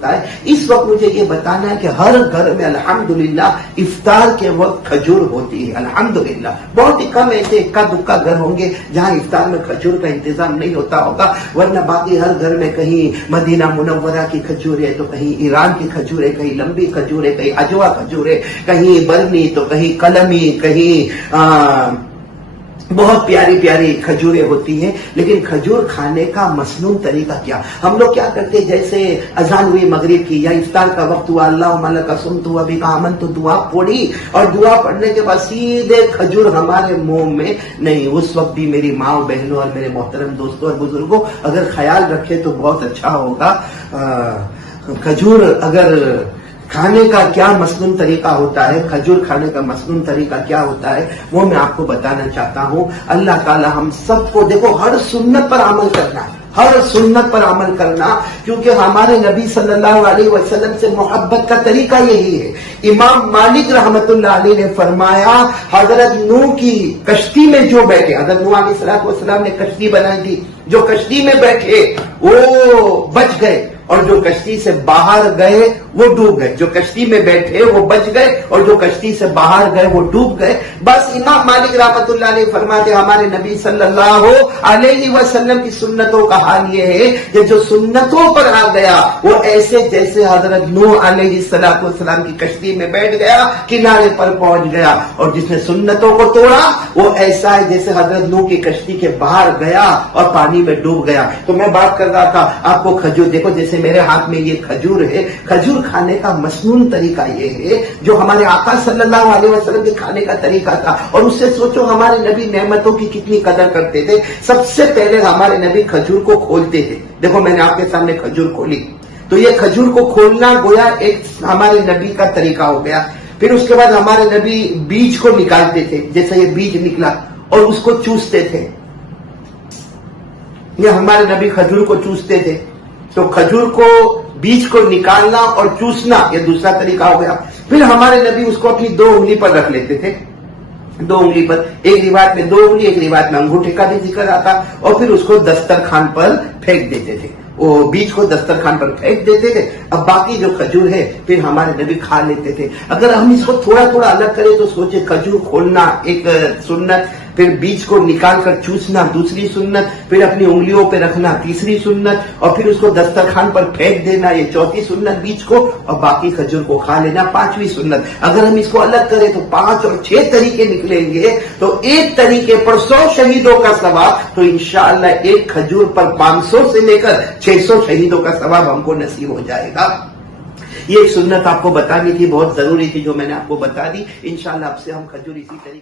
اس وقت مجھے یہ بتانا ہے کہ ہر گھر میں الحمدللہ افطار کے وقت کھجور ہوتی ہے. الحمدللہ بہت ہی کم ایسے اکا دکا گھر ہوں گے جہاں افطار میں کھجور کا انتظام نہیں ہوتا ہوگا، ورنہ باقی ہر گھر میں کہیں مدینہ منورہ کی کھجور ہے تو کہیں ایران کی کھجور ہے، کہیں لمبی کھجور ہے، کہیں اجوا کھجور ہے، کہیں برنی تو کہیں قلمی، کہیں بہت پیاری پیاری کھجوریں ہوتی ہیں. لیکن کھجور کھانے کا مسنون طریقہ کیا؟ ہم لوگ کیا کرتے ہیں، جیسے اذان ہوئی مغرب کی یا افطار کا وقت ہوا، اللہم لک صمت و بک آمنت، دعا پڑھی اور دعا پڑھنے کے بعد سیدھے کھجور ہمارے منہ میں نہیں. اس وقت بھی میری ماں بہنوں اور میرے محترم دوستوں اور بزرگوں اگر خیال رکھے تو بہت اچھا ہوگا. کھجور اگر کھانے کا کیا مسنون طریقہ ہوتا ہے، کھجور کھانے کا مسنون طریقہ کیا ہوتا ہے، وہ میں آپ کو بتانا چاہتا ہوں. اللہ تعالی ہم سب کو دیکھو ہر سنت پر عمل کرنا، ہر سنت پر عمل کرنا، کیونکہ ہمارے نبی صلی اللہ علیہ وسلم سے محبت کا طریقہ یہی ہے. امام مالک رحمت اللہ علیہ نے فرمایا، حضرت نوح کی کشتی میں جو بیٹھے، حضرت نوح علیہ السلام نے کشتی بنائی تھی، جو کشتی میں بیٹھے وہ بچ گئے اور جو کشتی سے باہر گئے وہ ڈوب گئے. جو کشتی میں بیٹھے وہ بچ گئے اور جو کشتی سے باہر گئے وہ ڈوب گئے. بس امام مالک رحمت اللہ علیہ فرماتے ہمارے نبی صلی اللہ علیہ وسلم کی سنتوں کا حال یہ ہے کہ جو سنتوں پر آ گیا وہ ایسے جیسے حضرت نوح علیہ السلام کی کشتی میں بیٹھ گیا، کنارے پر پہنچ گیا، اور جس نے سنتوں کو توڑا وہ ایسا ہے جیسے حضرت نوح کی کشتی کے باہر گیا اور پانی میں ڈوب گیا. تو میں بات کر رہا تھا آپ کو کھجور، دیکھو جیسے میرے ہاتھ میں یہ کھجور ہے، کھجور کھانے کا مسنون طریقہ یہ ہے جو ہمارے آقا صلی اللہ علیہ وسلم کے کھانے کا طریقہ تھا. اور اس سے سوچو ہمارے نبی نعمتوں کی کتنی قدر کرتے تھے. سب سے پہلے ہمارے نبی کھجور کو کھولتے تھے. دیکھو میں نے آپ کے سامنے کھجور کھولی تو یہ کھجور کو کھولنا گویا ایک ہمارے نبی کا طریقہ ہو گیا. پھر اس کے بعد ہمارے نبی بیج کو نکالتے تھے، جیسا یہ بیج نکلا اور اس کو چوستے تھے. یہ ہمارے نبی کھجور کو چوستے تھے. تو کھجور کو بیج کو نکالنا اور چوسنا یہ دوسرا طریقہ ہو گیا. پھر ہمارے نبی اس کو اپنی 2 انگلی پر رکھ لیتے تھے، 2 انگلی پر، ایک روایت میں 2 انگلی، ایک روایت میں انگوٹھے کا بھی ذکر آتا، اور پھر اس کو دسترخوان پر پھینک دیتے تھے. وہ بیج کو دسترخوان پر پھینک دیتے تھے. اب باقی جو کھجور ہے پھر ہمارے نبی کھا لیتے تھے. اگر ہم اس کو تھوڑا تھوڑا الگ کریں تو سوچے کھجور کھولنا ایک سنت، پھر بیج کو نکال کر چوسنا دوسری سنت، پھر اپنی انگلیوں پہ رکھنا تیسری سنت، اور پھر اس کو دسترخوان پر پھینک دینا یہ چوتھی سنت بیج کو، اور باقی کھجور کو کھا لینا پانچویں سنت. اگر ہم اس کو الگ کریں تو 5 اور 6 طریقے نکلیں گے. تو ایک طریقے پر 100 شہیدوں کا ثواب، تو انشاءاللہ ایک کھجور پر 500 سے لے کر 600 شہیدوں کا ثواب ہم کو نصیب ہو جائے گا. یہ ایک سنت آپ کو بتانی تھی، بہت ضروری تھی جو میں نے آپ کو بتا دی. انشاءاللہ اب سے ہم کھجور اسی طریقے